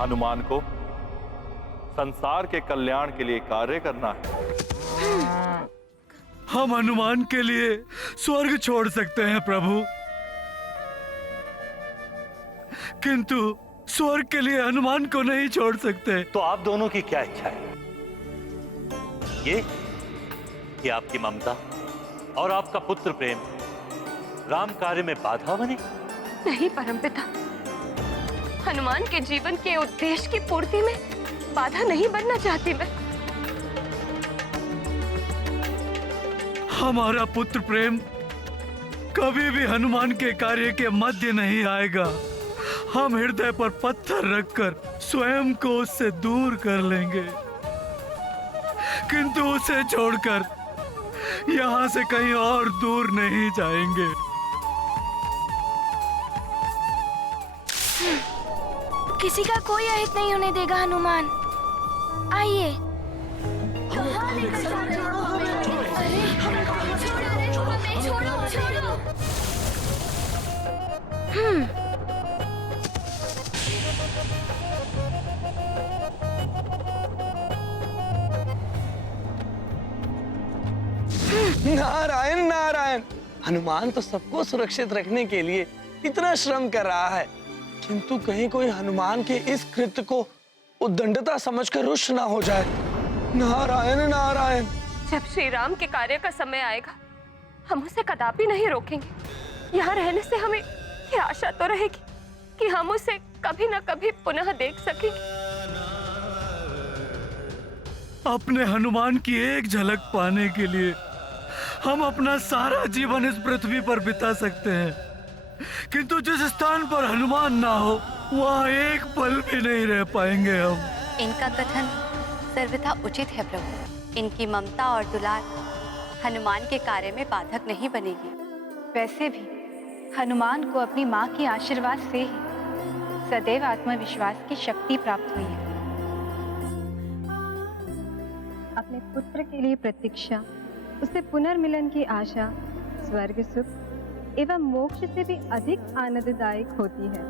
हनुमान को संसार के कल्याण के लिए कार्य करना है। हम हनुमान के लिए स्वर्ग छोड़ सकते हैं प्रभु, किंतु स्वर्ग के लिए हनुमान को नहीं छोड़ सकते। तो आप दोनों की क्या इच्छा है? ये कि आपकी ममता और आपका पुत्र प्रेम राम कार्य में बाधा बने? नहीं परमपिता, हनुमान के जीवन के उद्देश्य की पूर्ति में बाधा नहीं बनना चाहती मैं। हमारा पुत्र प्रेम कभी भी हनुमान के कार्य के मध्य नहीं आएगा। हम हृदय पर पत्थर रखकर स्वयं को उससे दूर कर लेंगे, किंतु उसे छोड़कर यहाँ से कहीं और दूर नहीं जाएंगे। किसी का कोई अहित नहीं होने देगा हनुमान। आइए। नारायण नारायण। हनुमान तो सबको सुरक्षित रखने के लिए इतना श्रम कर रहा है, किंतु कहीं कोई हनुमान के इस कृत्य को उद्दंडता समझकर रुष्ट ना हो जाए। नारायण नारायण। जब श्री राम के कार्य का समय आएगा, हम उसे कदापि नहीं रोकेंगे। यहाँ रहने से हमें ये आशा तो रहेगी कि हम उसे कभी न कभी पुनः देख सकेंगे। अपने हनुमान की एक झलक पाने के लिए हम अपना सारा जीवन इस पृथ्वी पर बिता सकते हैं, किंतु जिस स्थान पर हनुमान ना हो वहाँ एक पल भी नहीं रह पाएंगे हम। इनका कथन सर्वथा उचित है प्रभु। इनकी ममता और दुलार हनुमान के कार्य में बाधक नहीं बनेगी। वैसे भी हनुमान को अपनी माँ के आशीर्वाद से ही सदैव आत्मविश्वास की शक्ति प्राप्त हुई है। अपने पुत्र के लिए प्रतीक्षा, उसे पुनर्मिलन की आशा स्वर्ग सुख एवं मोक्ष से भी अधिक आनंददायक होती है।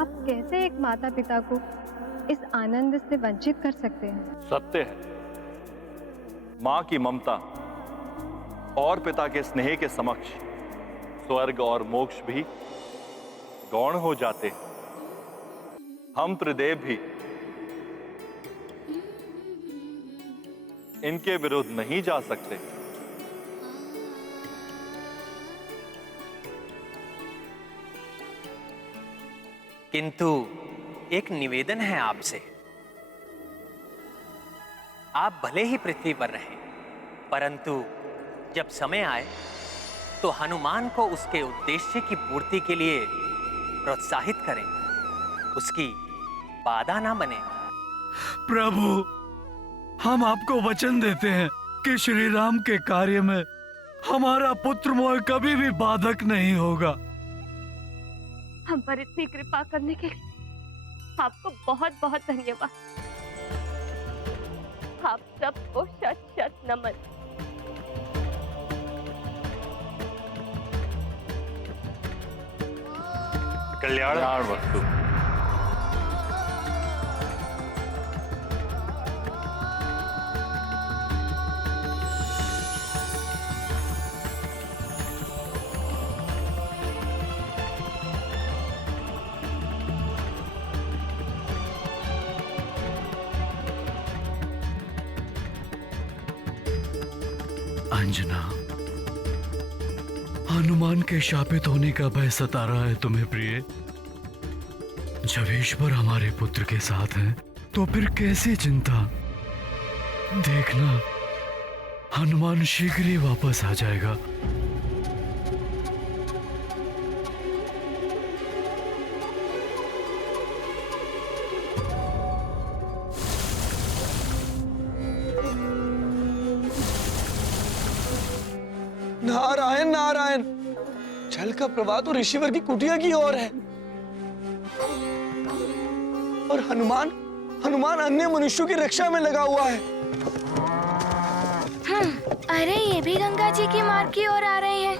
आप कैसे एक माता पिता को इस आनंद से वंचित कर सकते हैं? सत्य है, माँ की ममता और पिता के स्नेह के समक्ष स्वर्ग और मोक्ष भी गौण हो जाते हैं। हम त्रिदेव भी इनके विरुद्ध नहीं जा सकते। किंतु एक निवेदन है आपसे। आप भले ही पृथ्वी पर रहें, परंतु जब समय आए तो हनुमान को उसके उद्देश्य की पूर्ति के लिए प्रोत्साहित करें, उसकी बाधा ना बने। प्रभु, हम आपको वचन देते हैं कि श्री राम के कार्य में हमारा पुत्र मोह कभी भी बाधक नहीं होगा। हम पर इतनी कृपा करने के लिए आपको बहुत बहुत धन्यवाद। आप सबको शत शत नमन। कल्याण वस्तु। अंजना, हनुमान के शापित होने का भय सता रहा है तुम्हें प्रिय। जब ईश्वर हमारे पुत्र के साथ हैं, तो फिर कैसी चिंता। देखना, हनुमान शीघ्र ही वापस आ जाएगा। नारायण नारायण। जल का प्रवाह तो ऋषिवर की कुटिया की ओर है, और हनुमान अन्य मनुष्यों की रक्षा में लगा हुआ है। अरे ये भी गंगा जी की मार्ग की ओर आ रहे हैं।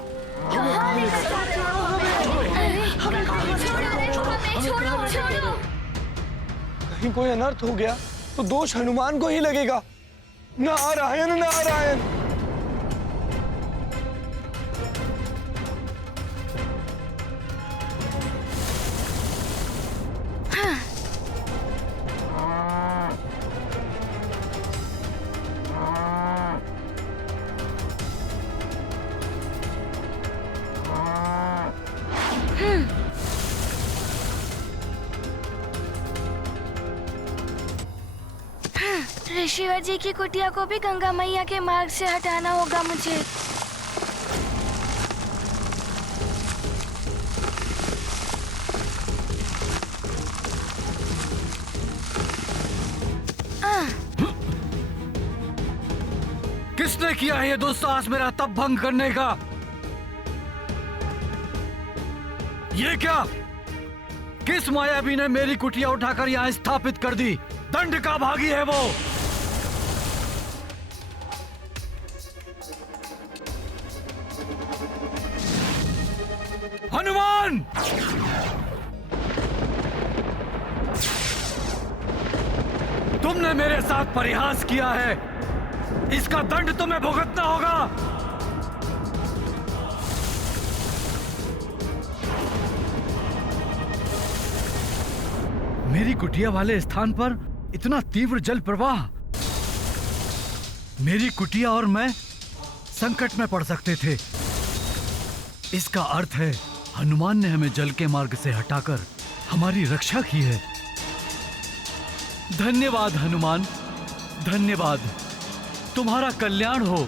कहीं कोई अनर्थ हो गया तो दोष हनुमान को ही लगेगा। नारायण नारायण। ऋषिवर जी की कुटिया को भी गंगा मैया के मार्ग से हटाना होगा मुझे। किसने किया है ये दुस्साहस मेरा तप भंग करने का? ये क्या? किस मायावी ने मेरी कुटिया उठाकर यहाँ स्थापित कर दी? दंड का भागी है वो। हनुमान! तुमने मेरे साथ परिहास किया है, इसका दंड तुम्हें भुगतना होगा। मेरी कुटिया वाले स्थान पर इतना तीव्र जल प्रवाह, मेरी कुटिया और मैं संकट में पड़ सकते थे। इसका अर्थ है हनुमान ने हमें जल के मार्ग से हटाकर हमारी रक्षा की है। धन्यवाद हनुमान, धन्यवाद। तुम्हारा कल्याण हो।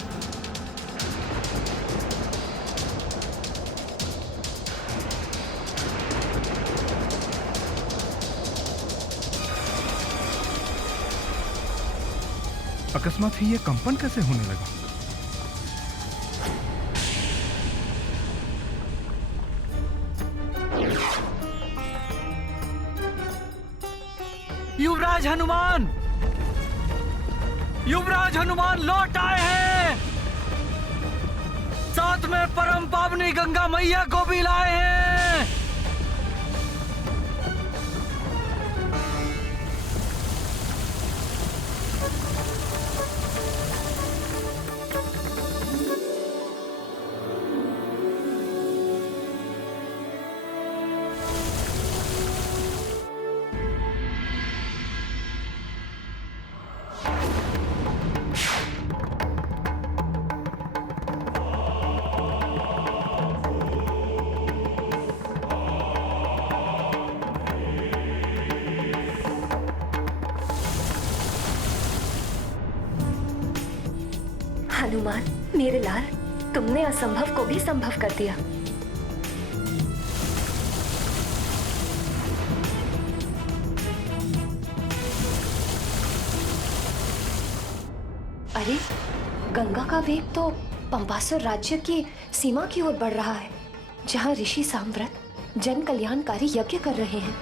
अकस्मात ही ये कंपन कैसे होने लगा? युवराज हनुमान! युवराज हनुमान लौट आए हैं। साथ में परम पावनी गंगा मैया को भी लाए हैं। हनुमान, मेरे लाल, तुमने असंभव को भी संभव कर दिया। अरे, गंगा का वेग तो पंपासुर राज्य की सीमा की ओर बढ़ रहा है, जहां ऋषि साम्व्रत जन कल्याणकारी यज्ञ कर रहे हैं।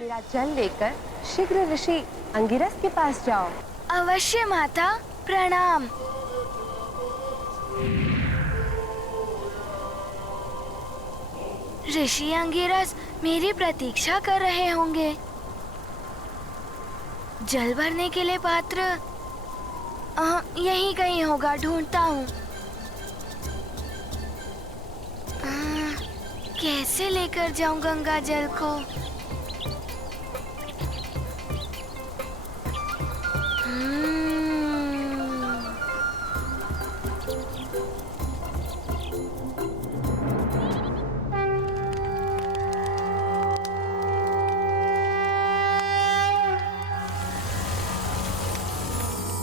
मेरा जल लेकर शीघ्र ऋषि अंगिरस के पास जाओ। अवश्य माता, प्रणाम। ऋषि अंगिरस मेरी प्रतीक्षा कर रहे होंगे। जल भरने के लिए पात्र यहीं कहीं होगा, ढूंढता हूँ। कैसे लेकर जाऊं गंगा जल को?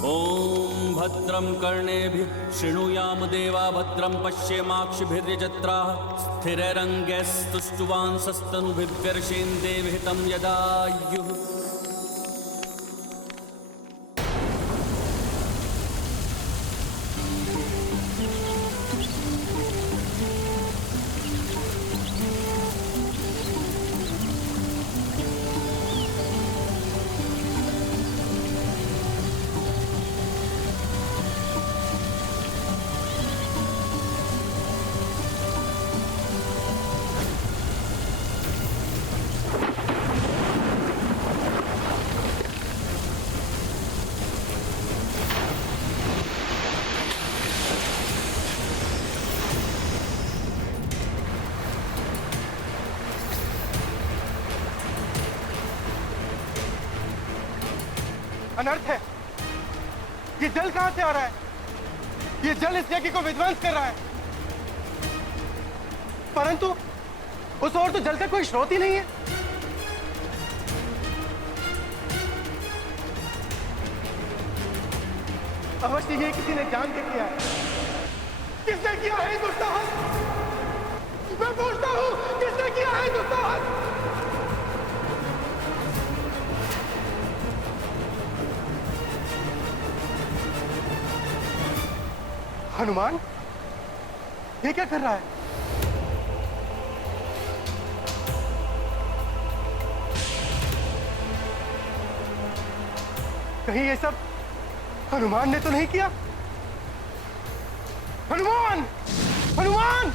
ओम भद्रं कर्णेभिः शृणुयाम देवा भद्रं पश्येमाक्षिभिर्यजत्राः स्थिरैरङ्गैस्तुष्टुवांसस्तनुभिर्व्यर्षेन्देवहितं यदायुः। अनर्थ है। ये जल कहां से आ रहा है? ये जल इस यज्ञ को विध्वंस कर रहा है, परंतु उस ओर तो जल का कोई स्रोत ही नहीं है। अवश्य ये किसी ने जान के किया है। किसने किया है दुस्साहस? मैं पूछता हूं, किसने किया है दुस्साहस? हनुमान, ये क्या कर रहा है? कहीं ये सब हनुमान ने तो नहीं किया? हनुमान! हनुमान!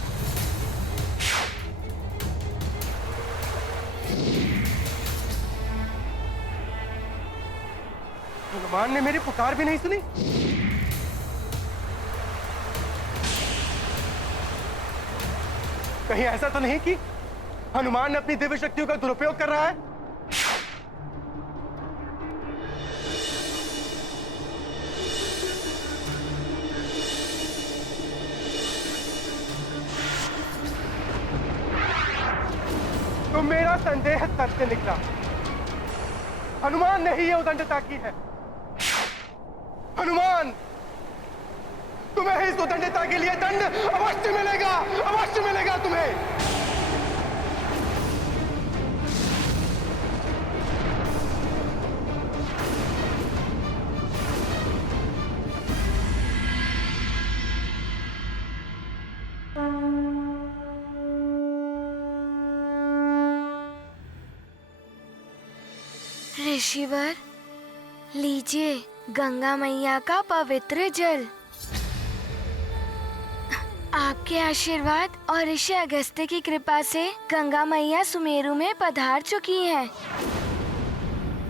हनुमान ने मेरी पुकार भी नहीं सुनी। कहीं ऐसा तो नहीं कि हनुमान अपनी दिव्य शक्तियों का दुरुपयोग कर रहा है? तो मेरा संदेह सत्य निकला। हनुमान ने ही ये उदंडता की है। हनुमान, तुम्हें इस उदंडता के लिए दंड अवश्य मिलेगा, अवश्य मिलेगा तुम्हें। ऋषिवर, लीजिए गंगा मैया का पवित्र जल। आपके आशीर्वाद और ऋषि अगस्त्य की कृपा से गंगा मैया सुमेरु में पधार चुकी हैं।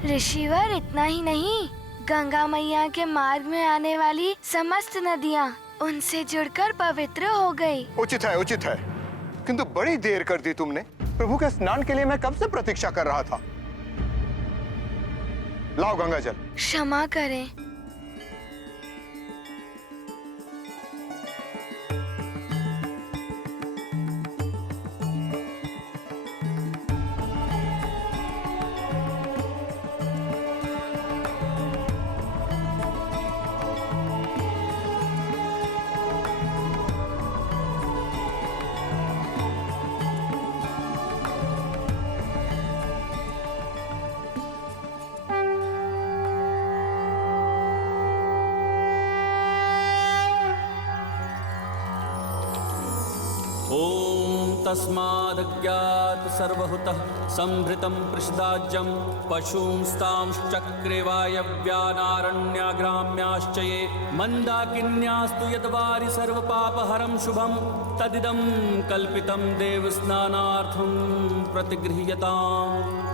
ऋषिवर, इतना ही नहीं, गंगा मैया के मार्ग में आने वाली समस्त नदियाँ उनसे जुड़कर पवित्र हो गई। उचित है, उचित है, किंतु बड़ी देर कर दी तुमने। प्रभु के स्नान के लिए मैं कब से प्रतीक्षा कर रहा था। लाओ गंगा जल। क्षमा करें। तस्मादज्ञात सर्वहुतः संभृतं पृषदाज्यं पशूंस्तांश्चक्रे वायव्यानारण्याग्राम्याश्च ये मन्दाकिन्यास्तु यद्वारि सर्वपापहरं शुभं तदिदं कल्पितं देवस्नानार्थं प्रतिगृह्यताम्।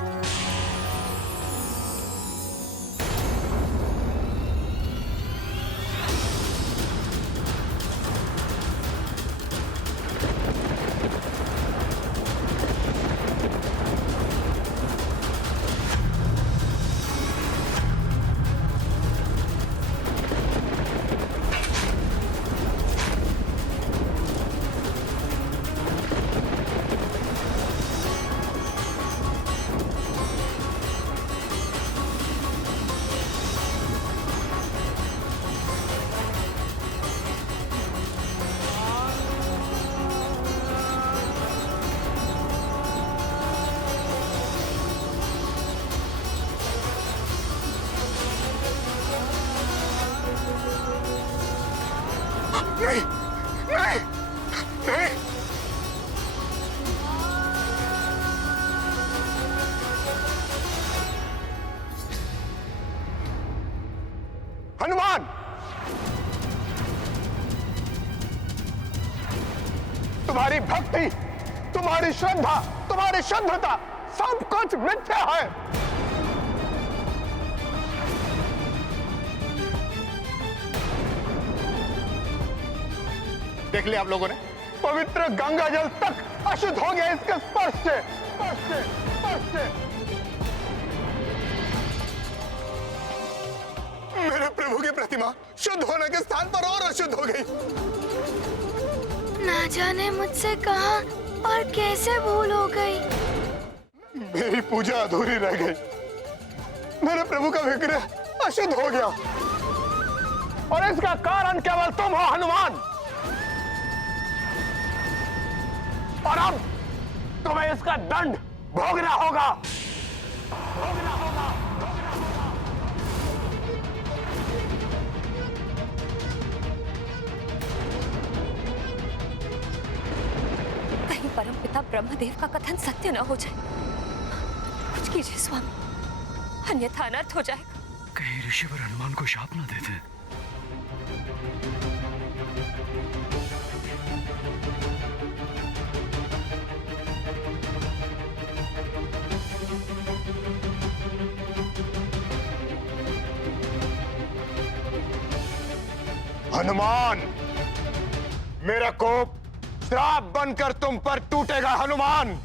नहीं, नहीं, नहीं। हनुमान, तुम्हारी भक्ति, तुम्हारी श्रद्धा, तुम्हारी शुद्धता सब कुछ मिथ्या है। देख लिया आप लोगों ने, पवित्र गंगा जल तक अशुद्ध हो गया इसके स्पर्श से, स्पर्श से, स्पर्श से। मेरे प्रभु की प्रतिमा शुद्ध होने के स्थान पर और अशुद्ध हो गई। ना जाने मुझसे कहाँ और कैसे भूल हो गई। मेरी पूजा अधूरी रह गई, मेरे प्रभु का विग्रह अशुद्ध हो गया और इसका कारण केवल तुम हो हनुमान। और अब तुम्हें इसका दंड भोगना होगा। कहीं परमपिता ब्रह्मदेव का कथन सत्य न हो जाए। कुछ कीजिए स्वामी, अन्यथा अनर्थ हो जाएगा। कहीं ऋषिवर हनुमान को शाप ना देते। हनुमान, मेरा कोप श्राप बनकर तुम पर टूटेगा। हनुमान,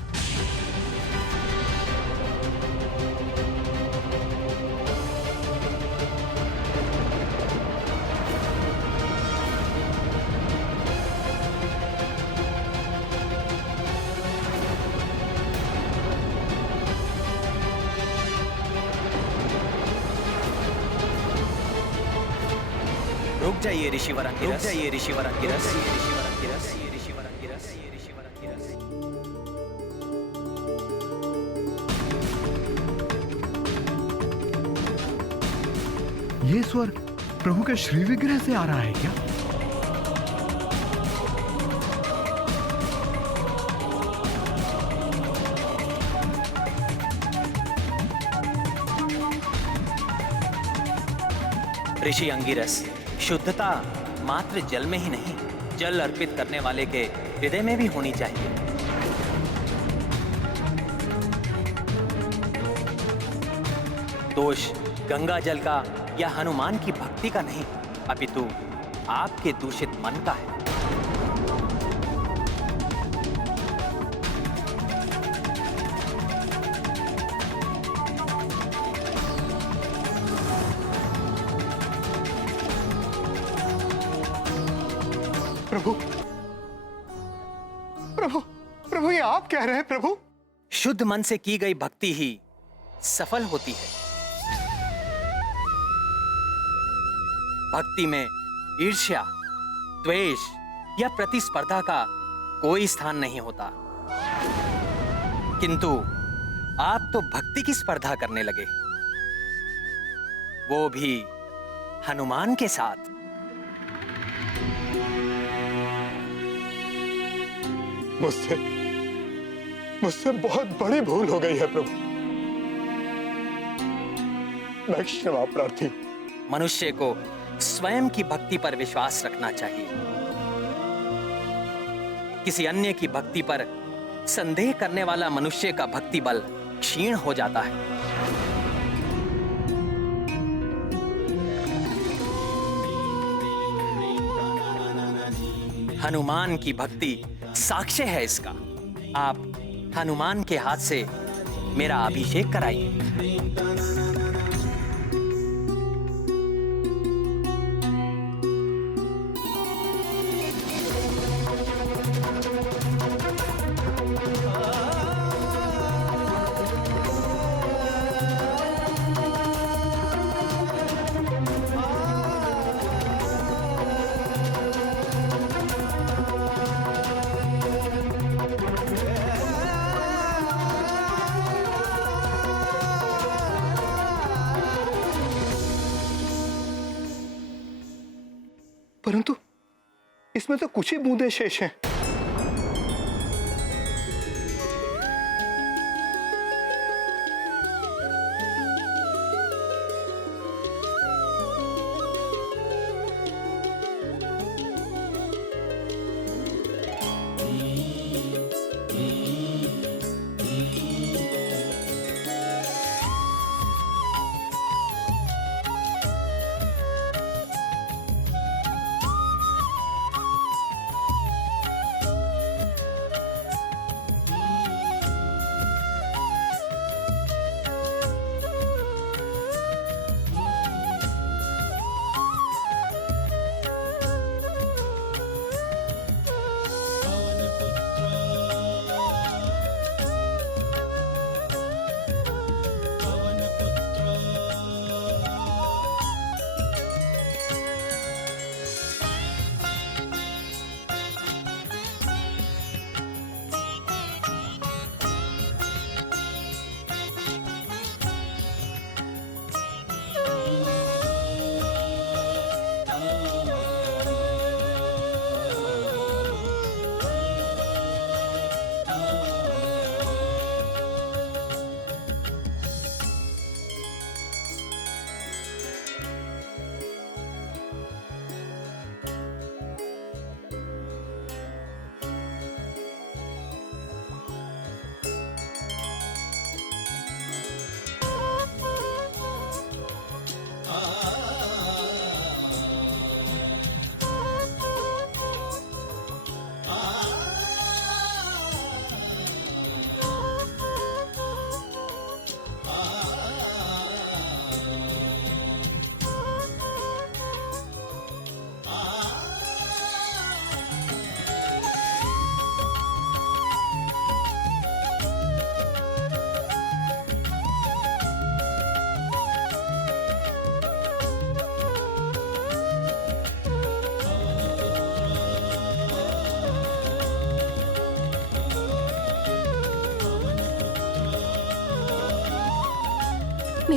रुक जाइए ऋषिवर अंगिरस, रुक जाइए ऋषिवर अंगिरस, ऋषिवर अंगिरस, ऋषिवर अंगिरस, ऋषिवर अंगिरस। ये स्वर प्रभु के श्री विग्रह से आ रहा है क्या? ऋषि अंगिरस, शुद्धता मात्र जल में ही नहीं, जल अर्पित करने वाले के हृदय में भी होनी चाहिए। दोष गंगा जल का या हनुमान की भक्ति का नहीं, अपितु आपके दूषित मन का है। प्रभु, प्रभु, प्रभु, ये आप कह रहे हैं प्रभु? शुद्ध मन से की गई भक्ति ही सफल होती है। भक्ति में ईर्ष्या, द्वेष या प्रतिस्पर्धा का कोई स्थान नहीं होता। किंतु आप तो भक्ति की स्पर्धा करने लगे, वो भी हनुमान के साथ। मुझसे बहुत बड़ी भूल हो गई है प्रभु। मैं क्षमा प्रार्थी। मनुष्य को स्वयं की भक्ति पर विश्वास रखना चाहिए। किसी अन्य की भक्ति पर संदेह करने वाला मनुष्य का भक्ति बल क्षीण हो जाता है। हनुमान की भक्ति साक्ष्य है इसका। आप हनुमान के हाथ से मेरा अभिषेक कराइए। परंतु इसमें तो कुछ ही बूंदें शेष हैं।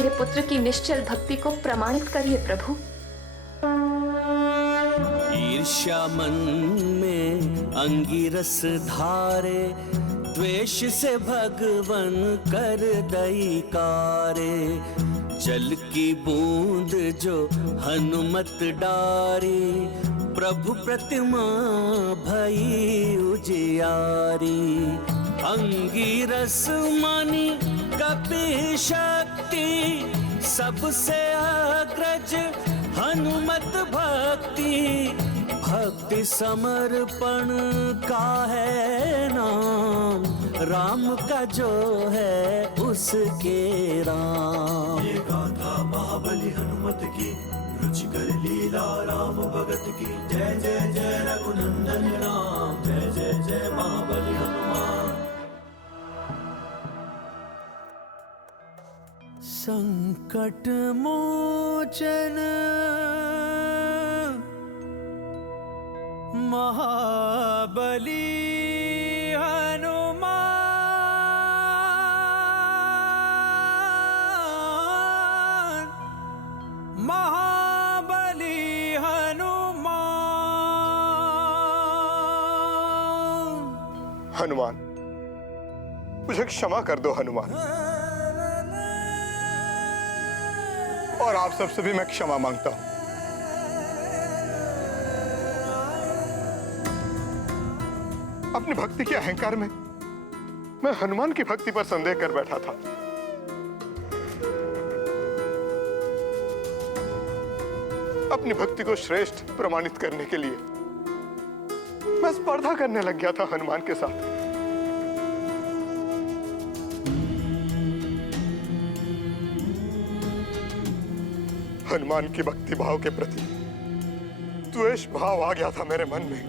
मेरे पुत्र की निश्चल भक्ति को प्रमाणित करिए प्रभु। ईर्ष्या मन में अंगिरस धारे, द्वेष से भगवन कर दैकारे। जल की बूंद जो हनुमत डारी, प्रभु प्रतिमा भई उजियारी। अंगिरस मानी कपि शक्ति, सबसे अग्रज हनुमत भक्ति। भक्ति समर्पण का है नाम, राम का जो है उसके राम। ये गाथा महाबली हनुमत की, रुचिकर लीला राम भगत की। जय जय जय रघुनंदन राम, जय जय जय महाबली हनुमान। संकट मोचन महाबली हनुमान, महाबली हनुमान। हनुमान, मुझे क्षमा कर दो हनुमान, और आप सबसे भी मैं क्षमा मांगता हूं। अपनी भक्ति के अहंकार में मैं हनुमान की भक्ति पर संदेह कर बैठा था। अपनी भक्ति को श्रेष्ठ प्रमाणित करने के लिए मैं स्पर्धा करने लग गया था हनुमान के साथ। हनुमान की भक्ति भाव के प्रति द्वेष भाव आ गया था मेरे मन में।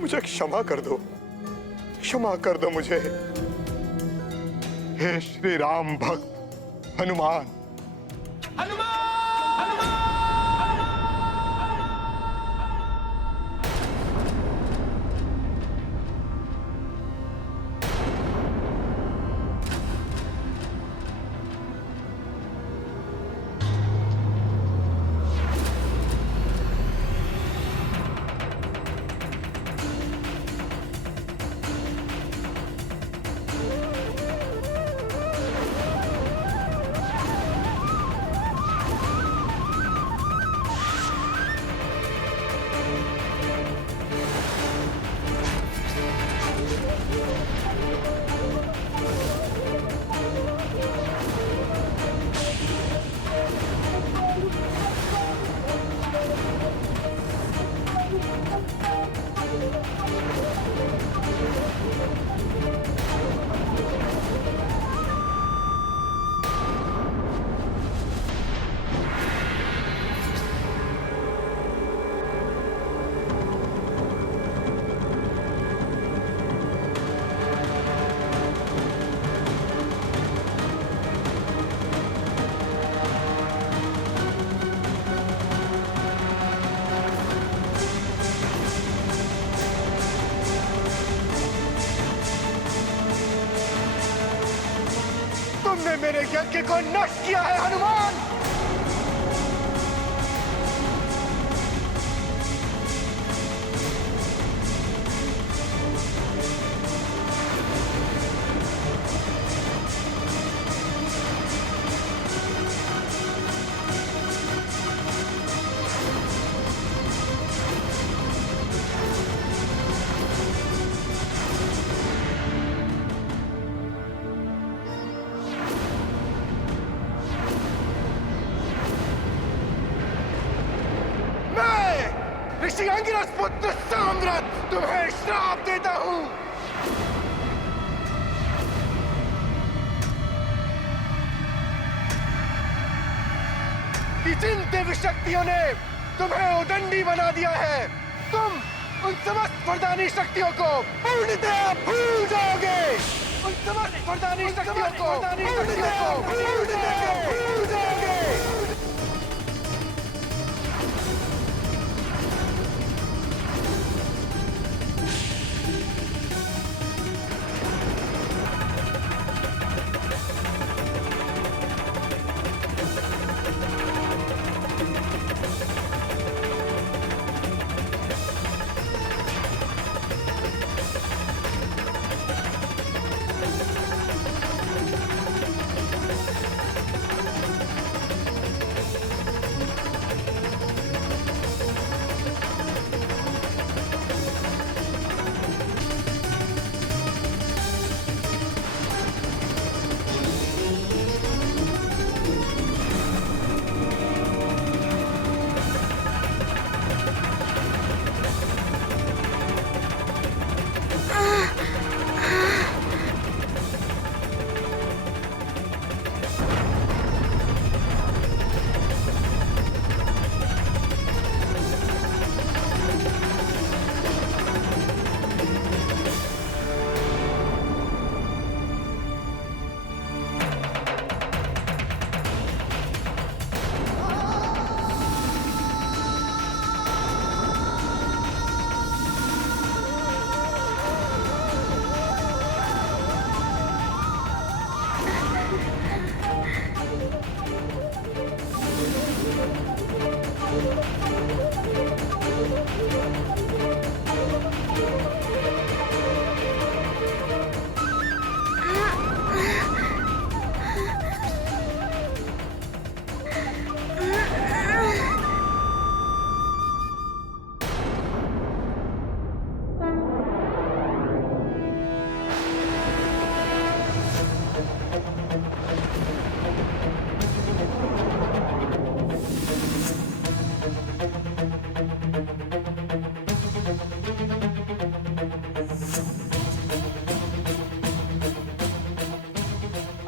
मुझे क्षमा कर दो, क्षमा कर दो मुझे, हे श्री राम भक्त हनुमान। तुमने मेरे यज्ञ को नष्ट किया है हनुमान। ऋषि अंगिरस पुत्र साम्राट तुम्हें श्राप देता हूं। कि जिन देवी शक्तियों ने तुम्हें उदंडी बना दिया है, तुम उन समस्त वरदानी शक्तियों को पूर्णतः भूल जाओगे। उन समस्त वरदानी शक्तियों को पूर्णतः भूल जाओगे।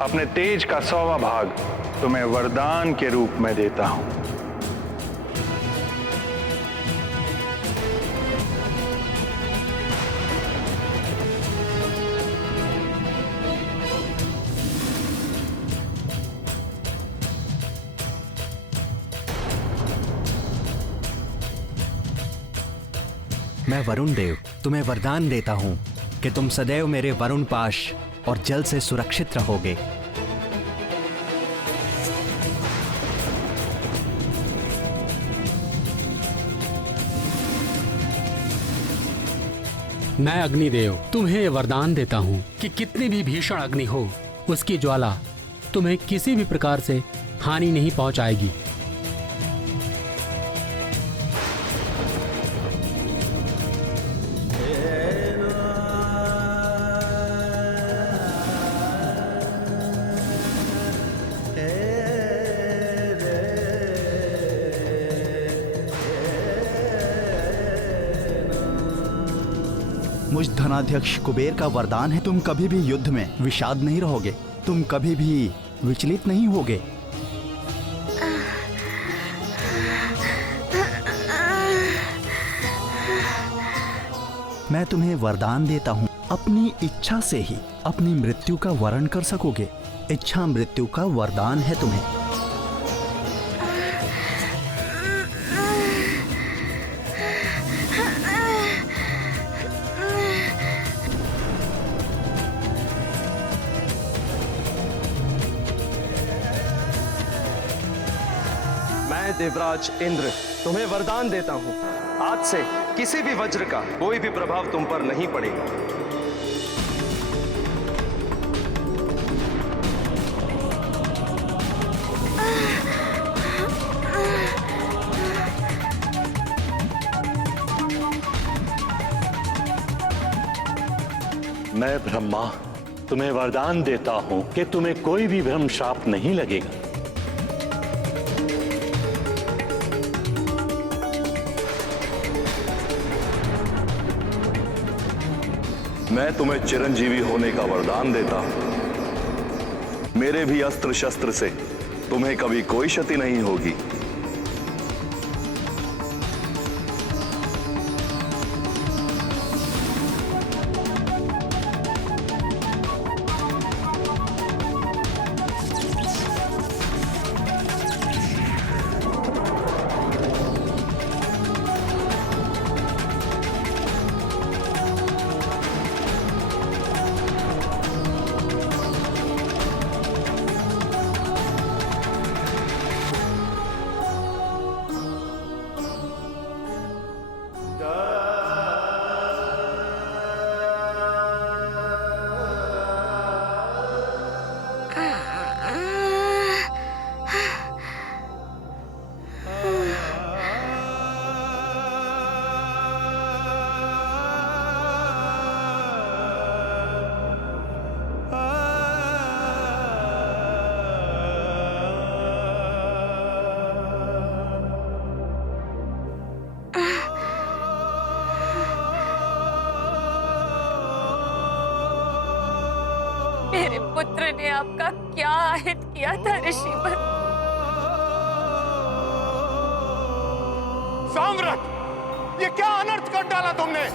अपने तेज का 100वां भाग तुम्हें वरदान के रूप में देता हूं। मैं वरुण देव तुम्हें वरदान देता हूं कि तुम सदैव मेरे वरुण पाश और जल से सुरक्षित रहोगे। मैं अग्निदेव तुम्हें ये वरदान देता हूं कि कितनी भी भीषण अग्नि हो, उसकी ज्वाला तुम्हें किसी भी प्रकार से हानि नहीं पहुंचाएगी। मुझ धनाध्यक्ष कुबेर का वरदान है, तुम कभी भी युद्ध में विषाद नहीं रहोगे, तुम कभी भी विचलित नहीं होगे। मैं तुम्हें वरदान देता हूँ, अपनी इच्छा से ही अपनी मृत्यु का वरण कर सकोगे। इच्छा मृत्यु का वरदान है तुम्हें। मैं देवराज इंद्र तुम्हें वरदान देता हूं, आज से किसी भी वज्र का कोई भी प्रभाव तुम पर नहीं पड़ेगा। मैं ब्रह्मा तुम्हें वरदान देता हूं कि तुम्हें कोई भी भ्रम श्राप नहीं लगेगा। मैं तुम्हें चिरंजीवी होने का वरदान देता हूं। मेरे भी अस्त्र शस्त्र से तुम्हें कभी कोई क्षति नहीं होगी। मेरे पुत्र ने आपका क्या आहित किया था ऋषिवर? साम्राट, ये क्या अनर्थ कर डाला तुमने?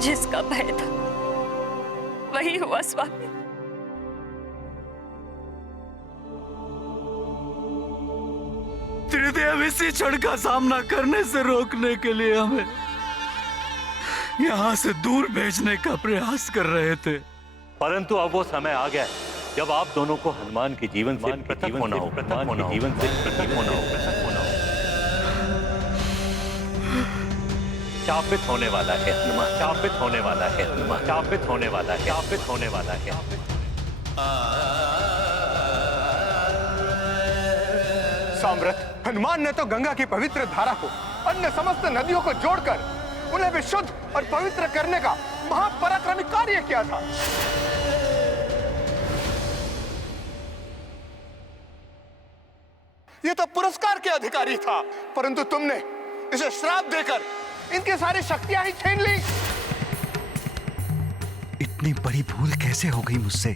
जिसका भय था वही हुआ स्वामी। त्रिदेव इसी क्षण का सामना करने से रोकने के लिए हमें यहाँ से दूर भेजने का प्रयास कर रहे थे, परंतु अब वो समय आ गया है जब आप दोनों को हनुमान के जीवन से पृथक होना हो, हनुमान के जीवन से पृथक होना हो, पृथक होना हो। शापित होने वाला है हनुमान, शापित होने वाला है हनुमान, शापित होने वाला है, शापित होने वाला है। साम्राट, हनुमान ने तो गंगा की पवित्र धारा को अन्य समस्त नदियों को जोड़कर उन्हें भी शुद्ध और पवित्र करने का महापराक्रमी कार्य किया था। यह तो पुरस्कार के अधिकारी था, परंतु तुमने इसे श्राप देकर इनकी सारी शक्तियां ही छीन ली। इतनी बड़ी भूल कैसे हो गई मुझसे?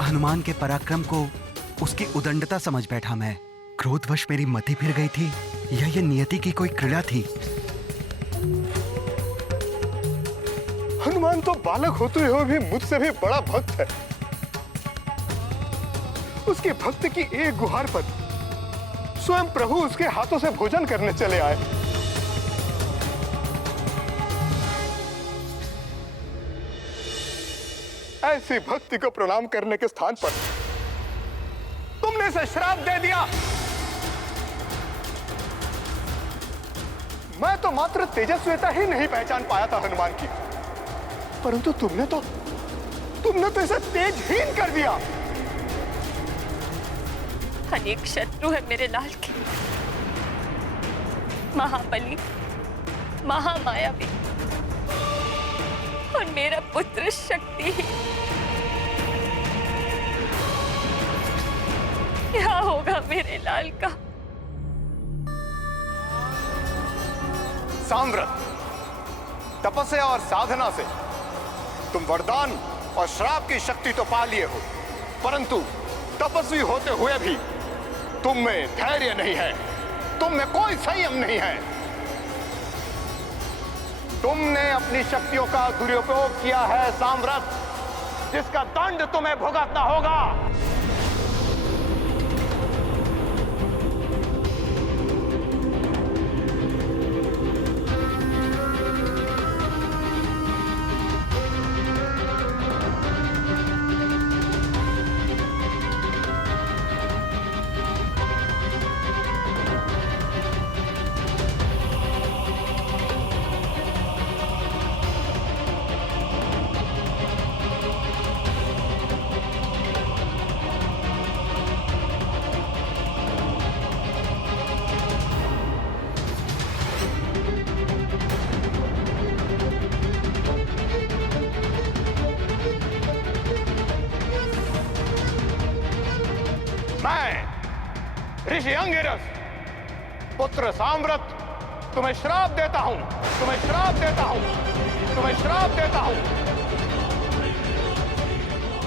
हनुमान के पराक्रम को उसकी उदंडता समझ बैठा मैं। क्रोधवश मेरी मति फिर गई थी या ये नियति की कोई क्रीड़ा थी? हनुमान तो बालक होते हुए भी मुझसे भी बड़ा भक्त है। उसकी भक्ति की एक गुहार पर स्वयं प्रभु उसके हाथों से भोजन करने चले आए। ऐसी भक्ति को प्रणाम करने के स्थान पर तुमने इसे श्राप दे दिया। मैं तो मात्र तेजस्विता ही नहीं पहचान पाया था हनुमान की, परंतु तुमने तो इसे तेजहीन कर दिया। अनेक शत्रु है मेरे लाल के, महाबली, महामायावी, और मेरा पुत्र शक्तिहीन। क्या होगा मेरे लाल का? साम्राट, तपस्या और साधना से तुम वरदान और श्राप की शक्ति तो पा लिए हो, परंतु तपस्वी होते हुए भी तुम में धैर्य नहीं है, तुम में कोई संयम नहीं है। तुमने अपनी शक्तियों का दुरुपयोग किया है साम्राट, जिसका दंड तुम्हें भुगतना होगा। ऋषि अंगिरस, पुत्र साम्राट, तुम्हें श्राप देता हूं, तुम्हें श्राप देता हूं, तुम्हें श्राप देता हूं।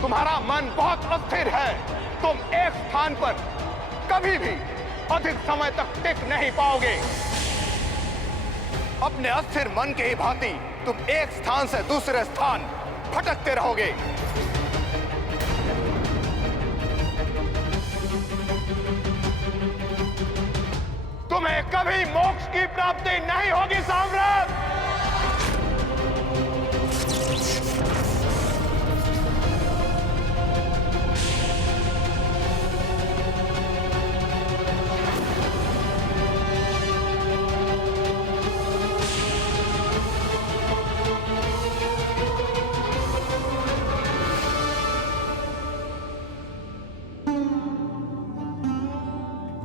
तुम्हारा मन बहुत अस्थिर है, तुम एक स्थान पर कभी भी अधिक समय तक टिक नहीं पाओगे। अपने अस्थिर मन के ही भांति तुम एक स्थान से दूसरे स्थान भटकते रहोगे। तुम्हें कभी मोक्ष की प्राप्ति नहीं होगी साम्राट।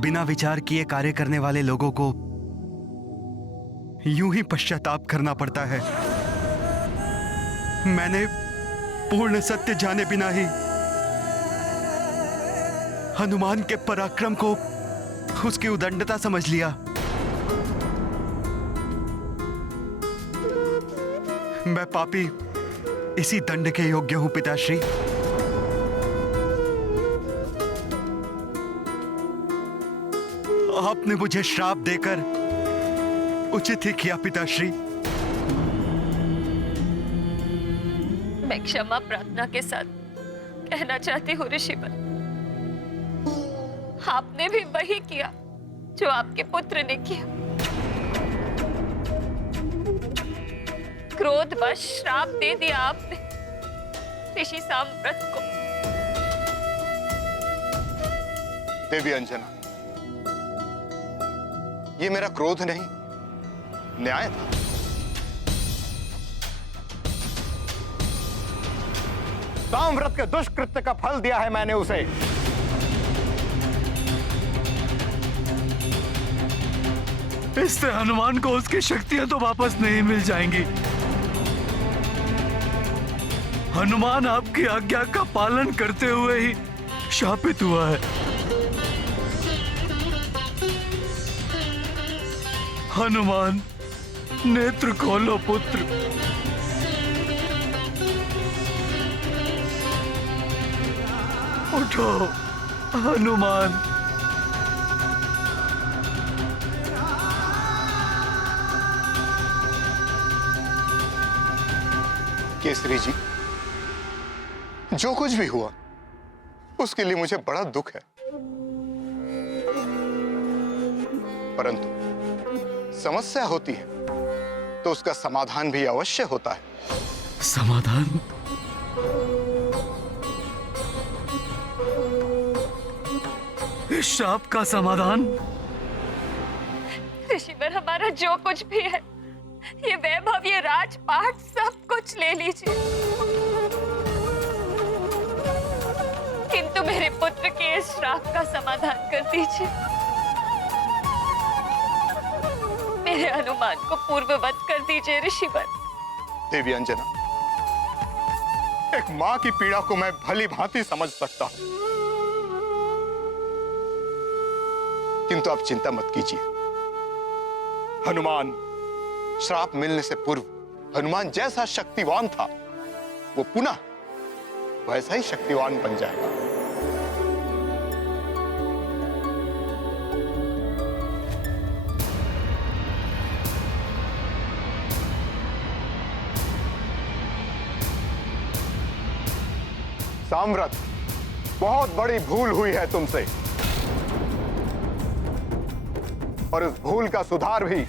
बिना विचार किए कार्य करने वाले लोगों को यूं ही पश्चाताप करना पड़ता है। मैंने पूर्ण सत्य जाने बिना ही हनुमान के पराक्रम को उसकी उदंडता समझ लिया। मैं पापी इसी दंड के योग्य हूं पिताश्री। आपने मुझे श्राप देकर उचित ही किया पिताश्री। मैं क्षमा प्रार्थना के साथ कहना चाहती हूँ ऋषिवर, आपने भी वही किया जो आपके पुत्र ने किया। क्रोधवश श्राप दे दिया आपने ऋषि साम्राट को। देवी अंजना, ये मेरा क्रोध नहीं, न्याय था। साम्राट के दुष्कृत्य का फल दिया है मैंने उसे। इससे हनुमान को उसकी शक्तियां तो वापस नहीं मिल जाएंगी। हनुमान आपकी आज्ञा का पालन करते हुए ही शापित हुआ है। हनुमान, नेत्र खोलो पुत्र। उठो हनुमान। केसरी जी, जो कुछ भी हुआ उसके लिए मुझे बड़ा दुख है, परंतु समस्या होती है तो उसका समाधान भी अवश्य होता है। समाधान? इस शाप का समाधान? ऋषिवर, हमारा जो कुछ भी है, ये वैभव, ये राजपाट, सब कुछ ले लीजिए, किंतु मेरे पुत्र के इस श्राप का समाधान कर दीजिए। मेरे हनुमान को पूर्ववत कर दीजिए ऋषिवर। देवी अंजना, एक मां की पीड़ा को मैं भली भांति समझ सकता हूं, किंतु आप चिंता मत कीजिए। हनुमान श्राप मिलने से पूर्व हनुमान जैसा शक्तिवान था, वो पुनः वैसा ही शक्तिवान बन जाएगा। साम्राट, बहुत बड़ी भूल हुई है तुमसे, और इस भूल का सुधार भी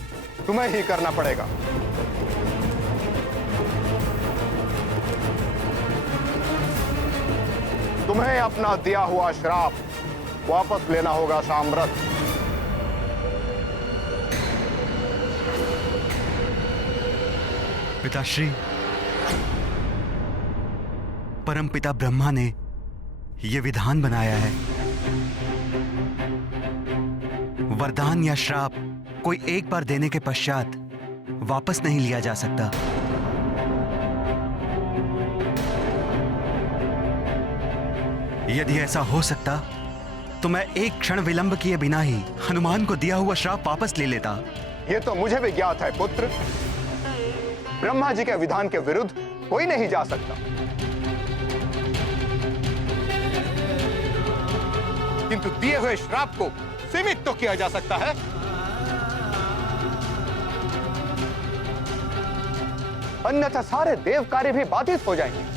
तुम्हें ही करना पड़ेगा। तुम्हें अपना दिया हुआ श्राप वापस लेना होगा साम्राट। पिताश्री, परमपिता ब्रह्मा ने यह विधान बनाया है, वरदान या श्राप कोई एक बार देने के पश्चात वापस नहीं लिया जा सकता। यदि ऐसा हो सकता तो मैं एक क्षण विलंब किए बिना ही हनुमान को दिया हुआ श्राप वापस ले लेता। यह तो मुझे भी ज्ञात है पुत्र, ब्रह्मा जी के विधान के विरुद्ध कोई नहीं जा सकता, किंतु दिए हुए श्राप को सीमित तो किया जा सकता है। अन्यथा सारे देव कार्य भी बाधित हो जाएंगे।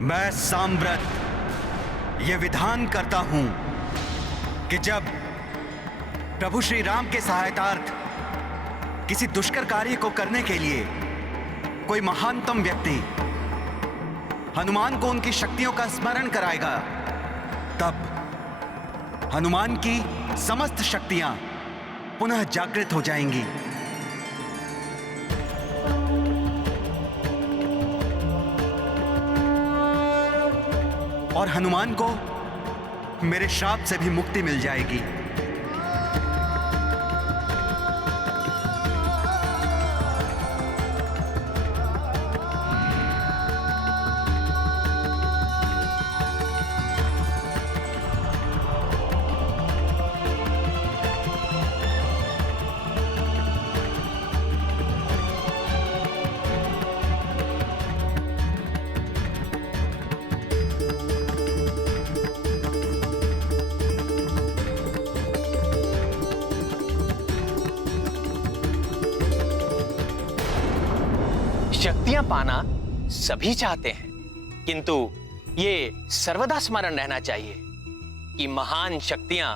मैं साम्व्रत ये विधान करता हूं कि जब प्रभु श्री राम के सहायतार्थ किसी दुष्कर कार्य को करने के लिए कोई महानतम व्यक्ति हनुमान को उनकी शक्तियों का स्मरण कराएगा, तब हनुमान की समस्त शक्तियां पुनः जागृत हो जाएंगी। और हनुमान को मेरे श्राप से भी मुक्ति मिल जाएगी। शक्तियां पाना सभी चाहते हैं, किंतु ये सर्वदा स्मरण रहना चाहिए कि महान शक्तियां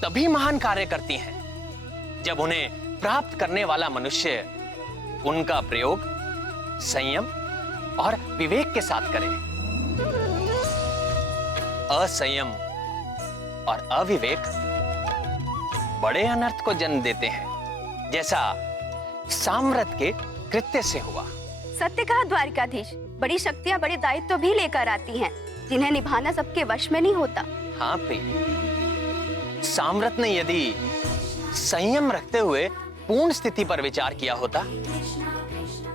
तभी महान कार्य करती हैं जब उन्हें प्राप्त करने वाला मनुष्य उनका प्रयोग संयम और विवेक के साथ करे। असंयम और अविवेक बड़े अनर्थ को जन्म देते हैं, जैसा साम्व्रत के कृत्य से हुआ। सत्य कहा द्वारिकाधीश, बड़ी शक्तियां बड़े दायित्व भी लेकर आती हैं, जिन्हें निभाना सबके वश में नहीं होता। हाँ प्रिय, साम्व्रत ने यदि संयम रखते हुए पूर्ण स्थिति पर विचार किया होता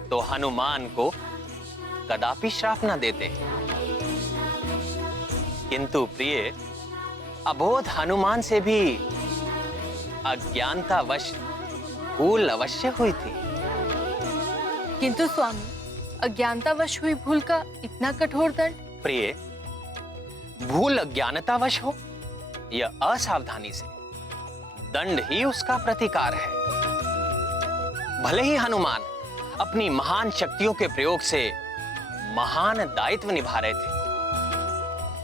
तो हनुमान को कदापि श्राप न देते। किंतु प्रिय, अबोध हनुमान से भी अज्ञानतावश भूल अवश्य हुई थी। किंतु स्वामी, अज्ञानतावश हुई भूल का इतना कठोर दंड? प्रिय, भूल अज्ञानतावश हो या असावधानी से, दंड ही उसका प्रतिकार है। भले ही हनुमान अपनी महान शक्तियों के प्रयोग से महान दायित्व निभा रहे थे,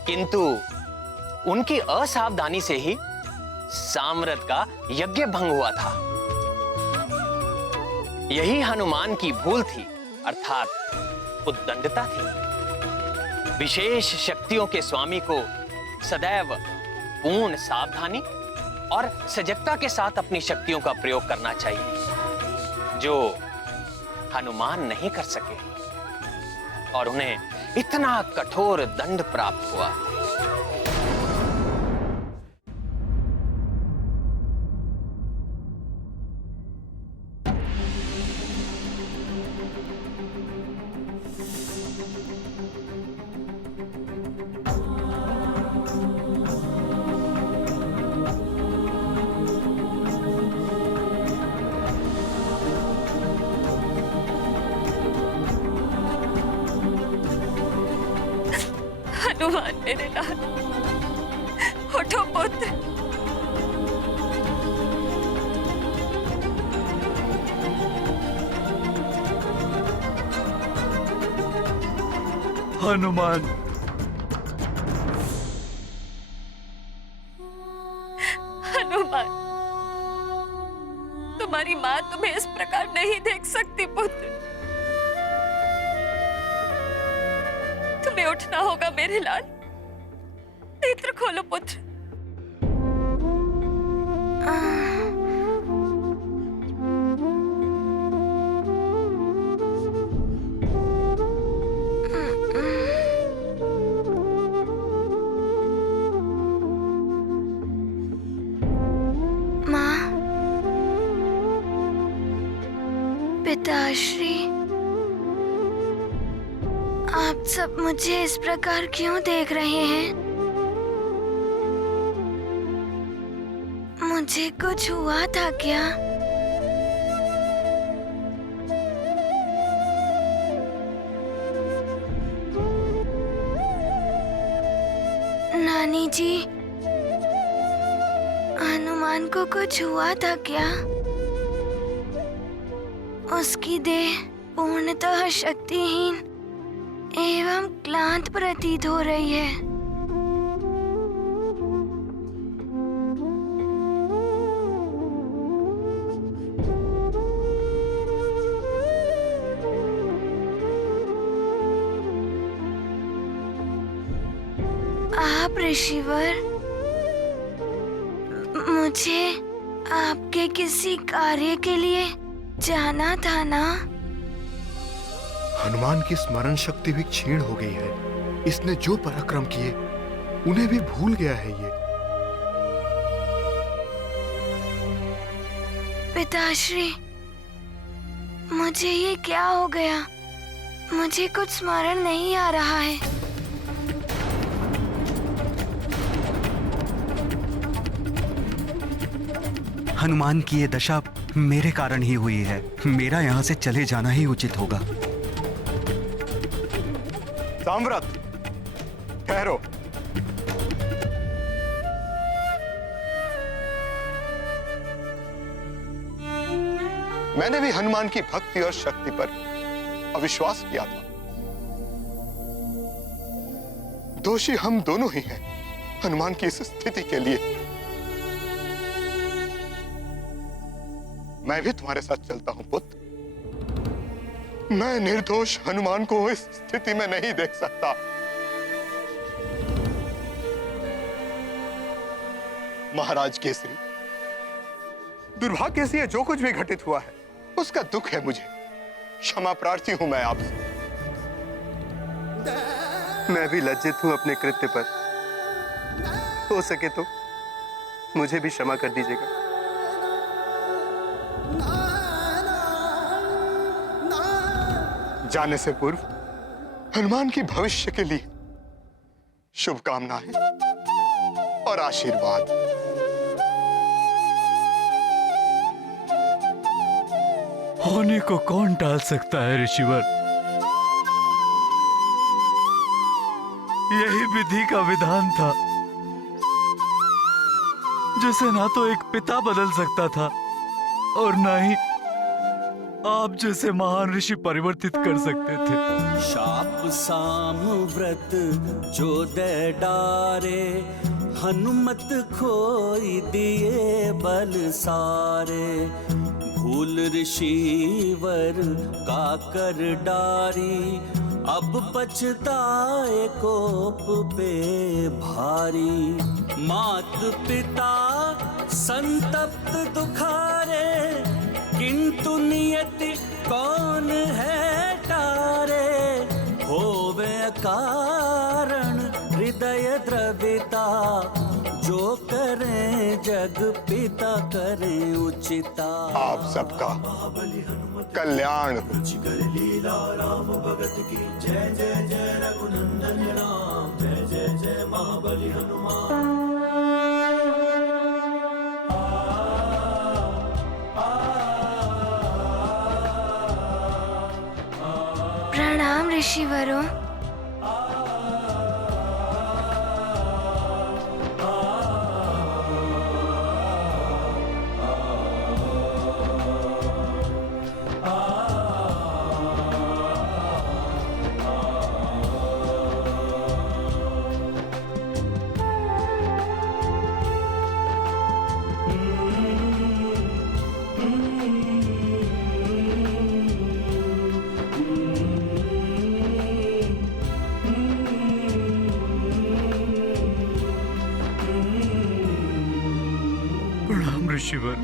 किंतु उनकी असावधानी से ही साम्व्रत का यज्ञ भंग हुआ था। यही हनुमान की भूल थी, अर्थात उद्दंडता थी। विशेष शक्तियों के स्वामी को सदैव पूर्ण सावधानी और सजगता के साथ अपनी शक्तियों का प्रयोग करना चाहिए, जो हनुमान नहीं कर सके और उन्हें इतना कठोर दंड प्राप्त हुआ। हनुमान मेरे लाल, उठो पुत्र। हनुमान, हनुमान, तुम्हारी माँ तुम्हें इस प्रकार नहीं देख सकती पुत्र। तुम्हें उठना होगा मेरे लाल, नेत्र खोलो पुत्र। माँ, पिताश्री, आप सब मुझे इस प्रकार क्यों देख रहे हैं? मुझे कुछ हुआ था क्या? नानी जी, हनुमान को कुछ हुआ था क्या? उसकी देह पूर्णतः शक्तिहीन एवं क्लांत प्रतीत हो रही है। आप ऋषिवर, मुझे आपके किसी कार्य के लिए जाना था ना? हनुमान की स्मरण शक्ति भी क्षीण हो गई है। इसने जो पराक्रम किए उन्हें भी भूल गया है ये। पिताश्री, मुझे ये क्या हो गया? मुझे कुछ स्मरण नहीं आ रहा है। हनुमान की ये दशा मेरे कारण ही हुई है। मेरा यहाँ से चले जाना ही उचित होगा। साम्राट, ठहरो। मैंने भी हनुमान की भक्ति और शक्ति पर अविश्वास किया था। दोषी हम दोनों ही हैं हनुमान की इस स्थिति के लिए। मैं भी तुम्हारे साथ चलता हूं पुत्र। मैं निर्दोष हनुमान को इस स्थिति में नहीं देख सकता। महाराज केसरी, दुर्भाग्य से जो कुछ भी घटित हुआ है उसका दुख है मुझे। क्षमा प्रार्थी हूं मैं आपसे। मैं भी लज्जित हूं अपने कृत्य पर। हो सके तो मुझे भी क्षमा कर दीजिएगा। जाने से पूर्व हनुमान की भविष्य के लिए शुभकामनाएं और आशीर्वाद। होने को कौन टाल सकता है ऋषिवर? यही विधि का विधान था, जिसे ना तो एक पिता बदल सकता था और ना ही आप जैसे महान ऋषि परिवर्तित कर सकते थे। शाप साम व्रत जो दे डारे, हनुमत खोई दिए बल सारे। भूल ऋषिवर का कर डारी, अब पछताए कोप पे भारी। मात पिता संतप्त दुखारे, किंतु नियति कौन है टारे। होवे कारण हृदय द्रविता, जो करें जग पिता करें उचिता। आप सबका कल्याण। लीला राम भगत की जय जय जय रघुनंदन राम, जय जय जय महाबली हनुमान। प्रणाम ऋषिवरों। प्रणाम ऋषिवर।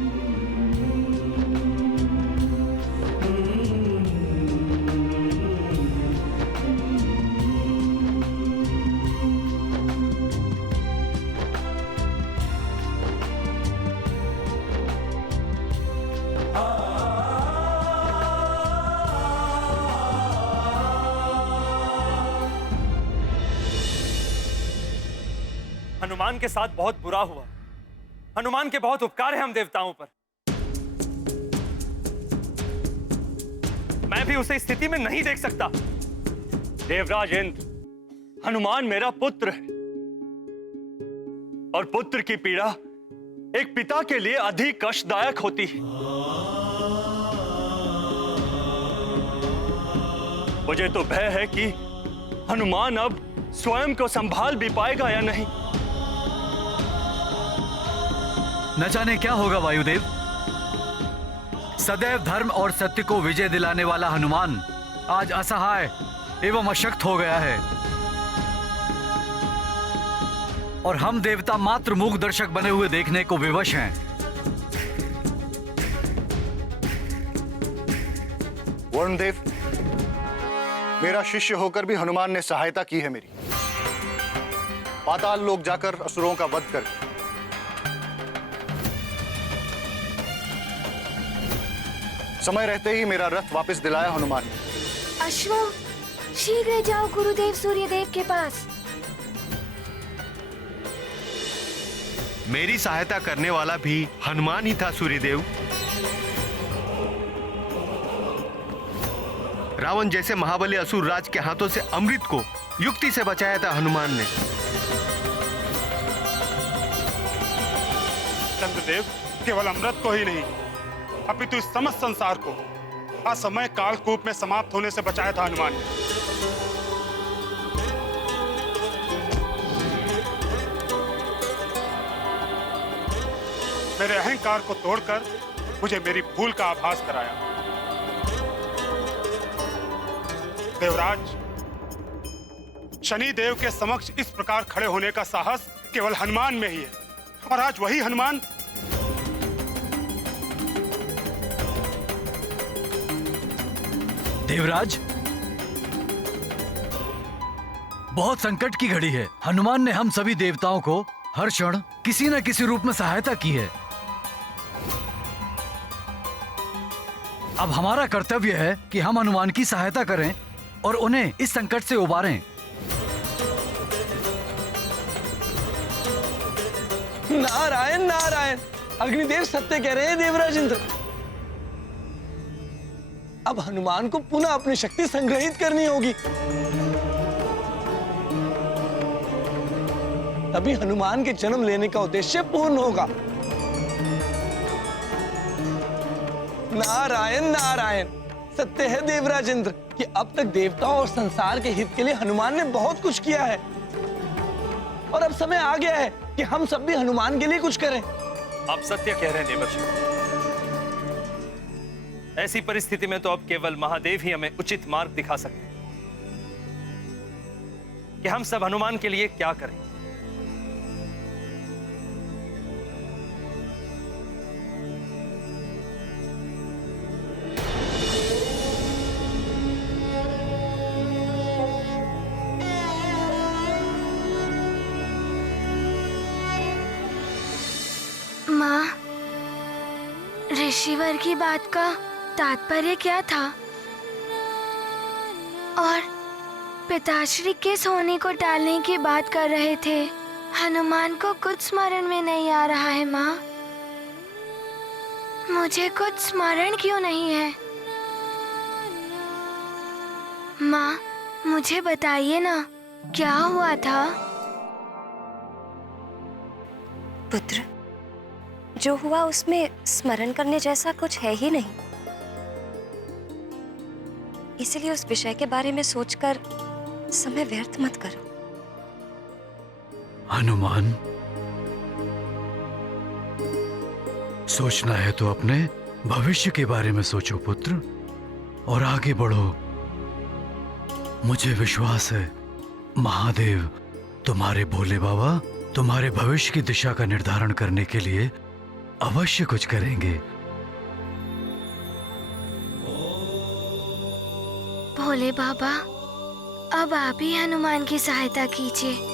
हनुमान के साथ बहुत बुरा हुआ। हनुमान के बहुत उपकार है हम देवताओं पर। मैं भी उसे इस स्थिति में नहीं देख सकता। देवराज इंद्र, हनुमान मेरा पुत्र है और पुत्र की पीड़ा एक पिता के लिए अधिक कष्टदायक होती है। मुझे तो भय है कि हनुमान अब स्वयं को संभाल भी पाएगा या नहीं। न जाने क्या होगा वायुदेव। सदैव धर्म और सत्य को विजय दिलाने वाला हनुमान आज असहाय एवं अशक्त हो गया है और हम देवता मात्र मूक दर्शक बने हुए देखने को विवश हैं। वरुणदेव, मेरा शिष्य होकर भी हनुमान ने सहायता की है मेरी। पाताल लोक जाकर असुरों का वध कर समय रहते ही मेरा रथ वापस दिलाया हनुमान ने। अश्वम, शीघ्र जाओ गुरुदेव सूर्यदेव के पास। मेरी सहायता करने वाला भी हनुमान ही था सूर्यदेव। रावण जैसे महाबली असुर राज के हाथों से अमृत को युक्ति से बचाया था हनुमान ने। चंद्रदेव केवल अमृत को ही नहीं अपितु इस समस्त संसार को असमय कालकूप में समाप्त होने से बचाया था हनुमान ने। मेरे अहंकार को तोड़कर मुझे मेरी भूल का आभास कराया। देवराज, शनि देव के समक्ष इस प्रकार खड़े होने का साहस केवल हनुमान में ही है और आज वही हनुमान देवराज, बहुत संकट की घड़ी है। हनुमान ने हम सभी देवताओं को हर क्षण किसी न किसी रूप में सहायता की है। अब हमारा कर्तव्य है कि हम हनुमान की सहायता करें और उन्हें इस संकट से उबारें। नारायण नारायण, अग्निदेव सत्य कह रहे हैं देवराज इंद्र। अब हनुमान को पुनः अपनी शक्ति संग्रहित करनी होगी, तभी हनुमान के जन्म लेने का उद्देश्य पूर्ण होगा। नारायण नारायण, सत्य है देवराज इंद्र कि अब तक देवताओं और संसार के हित के लिए हनुमान ने बहुत कुछ किया है और अब समय आ गया है कि हम सब भी हनुमान के लिए कुछ करें। आप सत्य कह रहे हैं देवर्षि। ऐसी परिस्थिति में तो अब केवल महादेव ही हमें उचित मार्ग दिखा सकते हैं कि हम सब हनुमान के लिए क्या करें। माँ, ऋषिवर की बात का तात्पर्य क्या था? और पिताश्री किस होने को टालने की बात कर रहे थे? हनुमान को कुछ स्मरण में नहीं आ रहा है माँ। मुझे कुछ स्मरण क्यों नहीं है? माँ, मुझे बताइए ना, क्या हुआ था? पुत्र, जो हुआ उसमें स्मरण करने जैसा कुछ है ही नहीं, इसलिए उस विषय के बारे में सोचकर समय व्यर्थ मत करो। हनुमान, सोचना है तो अपने भविष्य के बारे में सोचो पुत्र, और आगे बढ़ो। मुझे विश्वास है महादेव तुम्हारे भोले बाबा तुम्हारे भविष्य की दिशा का निर्धारण करने के लिए अवश्य कुछ करेंगे। भोले बाबा, अब आप ही हनुमान की सहायता कीजिए।